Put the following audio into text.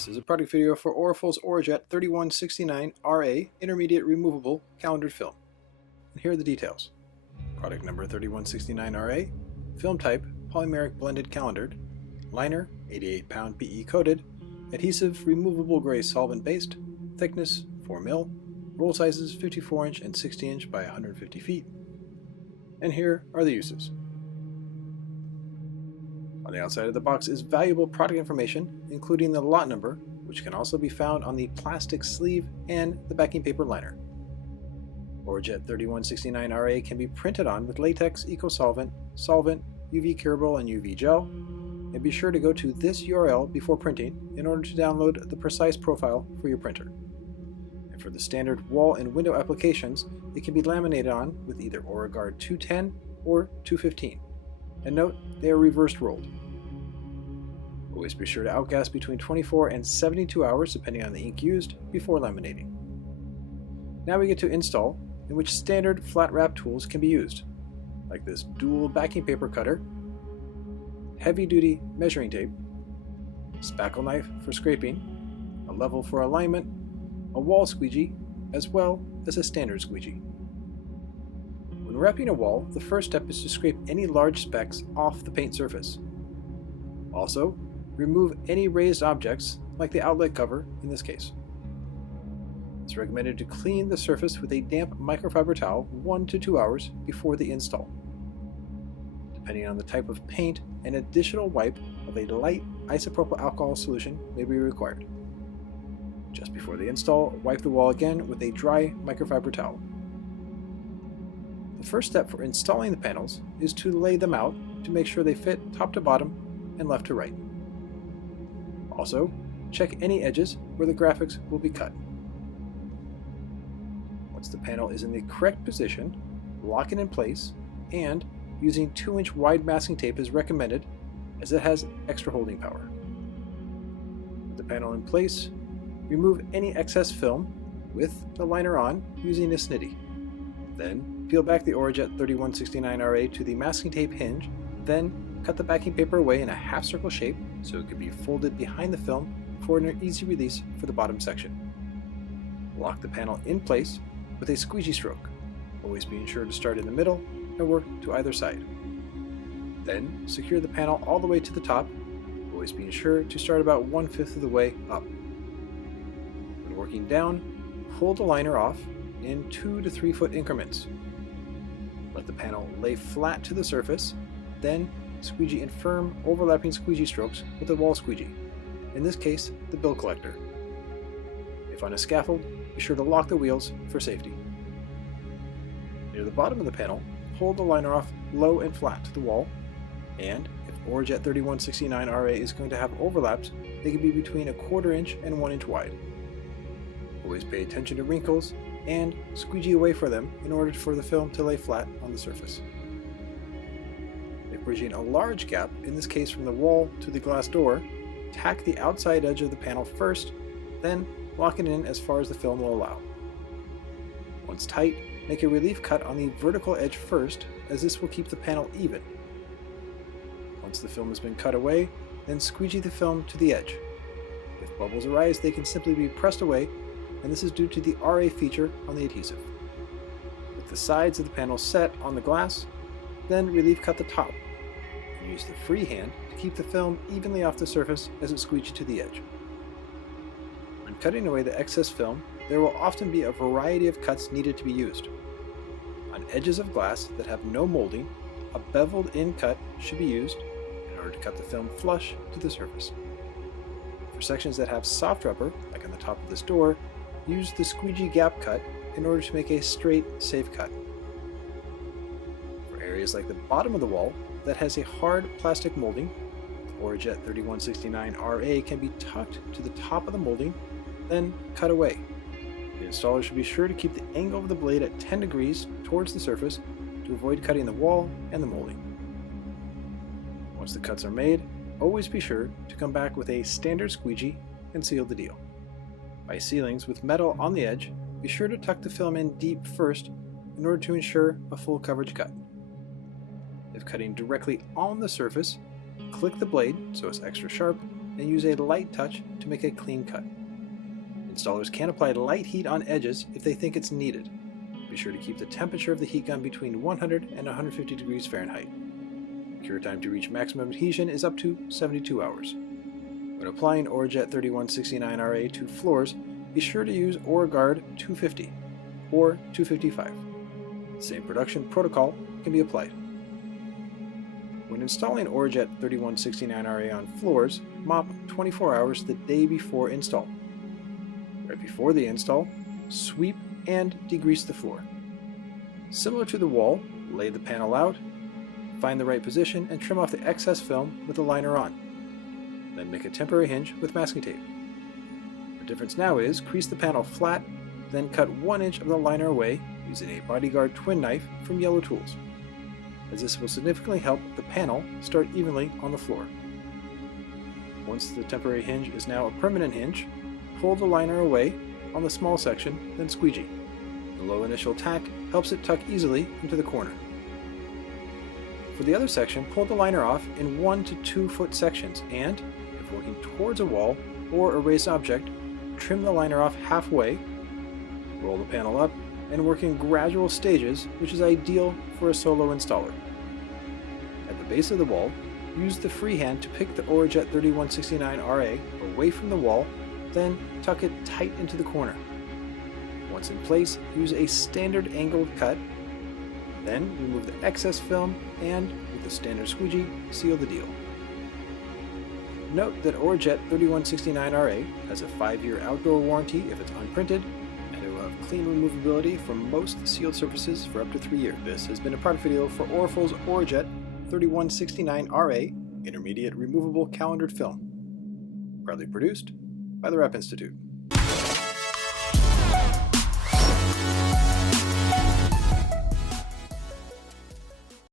This is a product video for ORAJET 3169RA Intermediate Removable Calendered Film. And here are the details. Product number 3169RA, film type polymeric blended calendered, liner 88 pound PE coated, adhesive removable gray solvent based, thickness 4 mil, roll sizes 54 inch and 60 inch by 150 feet. And here are the uses. On the outside of the box is valuable product information, including the lot number, which can also be found on the plastic sleeve and the backing paper liner. ORAJET 3169RA can be printed on with Latex, Eco-Solvent, solvent, UV Curable, and UV gel. And be sure to go to this URL before printing in order to download the precise profile for your printer. And for the standard wall and window applications, it can be laminated on with either ORAGUARD 210 or 215. And note, they are reversed rolled. Always be sure to outgas between 24 and 72 hours depending on the ink used before laminating. Now we get to install, in which standard flat wrap tools can be used, like this dual backing paper cutter, heavy duty measuring tape, spackle knife for scraping, a level for alignment, a wall squeegee, as well as a standard squeegee. When wrapping a wall, the first step is to scrape any large specks off the paint surface. Also, remove any raised objects, like the outlet cover in this case. It's recommended to clean the surface with a damp microfiber towel 1 to 2 hours before the install. Depending on the type of paint, an additional wipe of a light isopropyl alcohol solution may be required. Just before the install, wipe the wall again with a dry microfiber towel. The first step for installing the panels is to lay them out to make sure they fit top to bottom and left to right. Also, check any edges where the graphics will be cut. Once the panel is in the correct position, lock it in place, and using 2-inch wide masking tape is recommended as it has extra holding power. With the panel in place, remove any excess film with the liner on using a snitty. Then peel back the ORAJET 3169RA to the masking tape hinge, then cut the backing paper away in a half circle shape so it can be folded behind the film for an easy release for the bottom section. Lock the panel in place with a squeegee stroke, always being sure to start in the middle and work to either side. Then secure the panel all the way to the top, always being sure to start about 1/5 of the way up. When working down, pull the liner off in 2 to 3 foot increments. Let the panel lay flat to the surface, then squeegee in firm, overlapping squeegee strokes with a wall squeegee, in this case the bill collector. If on a scaffold, be sure to lock the wheels for safety. Near the bottom of the panel, pull the liner off low and flat to the wall, and if ORAJET 3169RA is going to have overlaps, they can be between 1/4 inch and 1 inch wide. Always pay attention to wrinkles and squeegee away for them in order for the film to lay flat on the surface. If bridging a large gap, in this case from the wall to the glass door, tack the outside edge of the panel first, then lock it in as far as the film will allow. Once tight, make a relief cut on the vertical edge first, as this will keep the panel even. Once the film has been cut away, then squeegee the film to the edge. If bubbles arise, they can simply be pressed away, and this is due to the RA feature on the adhesive. With the sides of the panel set on the glass, then relief cut the top, and use the free hand to keep the film evenly off the surface as it squeegees to the edge. When cutting away the excess film, there will often be a variety of cuts needed to be used. On edges of glass that have no molding, a beveled in cut should be used in order to cut the film flush to the surface. For sections that have soft rubber, like on the top of this door, use the Squeegee Gap Cut in order to make a straight, safe cut. For areas like the bottom of the wall that has a hard plastic molding, ORAJET 3169RA can be tucked to the top of the molding, then cut away. The installer should be sure to keep the angle of the blade at 10 degrees towards the surface to avoid cutting the wall and the molding. Once the cuts are made, always be sure to come back with a standard squeegee and seal the deal. By sealings with metal on the edge, be sure to tuck the film in deep first in order to ensure a full coverage cut. If cutting directly on the surface, click the blade so it's extra sharp and use a light touch to make a clean cut. Installers can apply light heat on edges if they think it's needed. Be sure to keep the temperature of the heat gun between 100 and 150 degrees Fahrenheit. Cure time to reach maximum adhesion is up to 72 hours. When applying ORAJET 3169RA to floors, be sure to use ORAGUARD 250 or 255. The same production protocol can be applied. When installing ORAJET 3169RA on floors, mop 24 hours the day before install. Right before the install, sweep and degrease the floor. Similar to the wall, lay the panel out, find the right position, and trim off the excess film with the liner on. Then make a temporary hinge with masking tape. The difference now is crease the panel flat, then cut 1 inch of the liner away using a bodyguard twin knife from Yellotools, as this will significantly help the panel start evenly on the floor. Once the temporary hinge is now a permanent hinge, pull the liner away on the small section, then squeegee. The low initial tack helps it tuck easily into the corner. For the other section, pull the liner off in 1 to 2 foot sections and, if working towards a wall or a raised object, trim the liner off halfway, roll the panel up, and work in gradual stages, which is ideal for a solo installer. At the base of the wall, use the freehand to pick the ORAJET 3169RA away from the wall, then tuck it tight into the corner. Once in place, use a standard angled cut, then remove the excess film and, with the standard squeegee, seal the deal. Note that ORAJET 3169RA has a 5-year outdoor warranty if it's unprinted, and it will have clean removability from most sealed surfaces for up to 3 years. This has been a product video for Oraful's ORAJET 3169RA Intermediate Removable Calendared Film. Proudly produced by the Rep Institute.